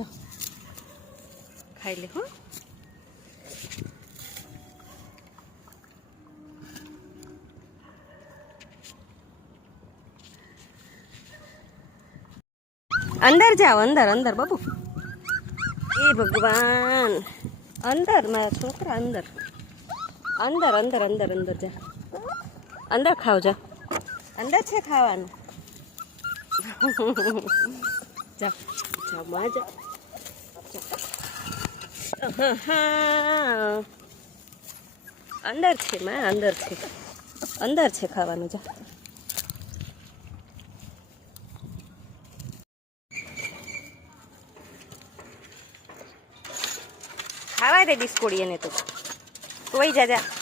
જો ખાઈ લે હો. અંદર જાઓ, અંદર અંદર બાબુ. એ ભગવાન, અંદર મારા છોકરા, અંદર અંદર અંદર અંદર અંદર જા, અંદર ખાવ જા, અંદર છે ખાવાનું. જાઓ જાઓ માં જાઓ. અંદર છે માં, અંદર છે, અંદર છે ખાવાનું. જા ખાવા દે બિસ્કુટ એને તો વહી જા જા.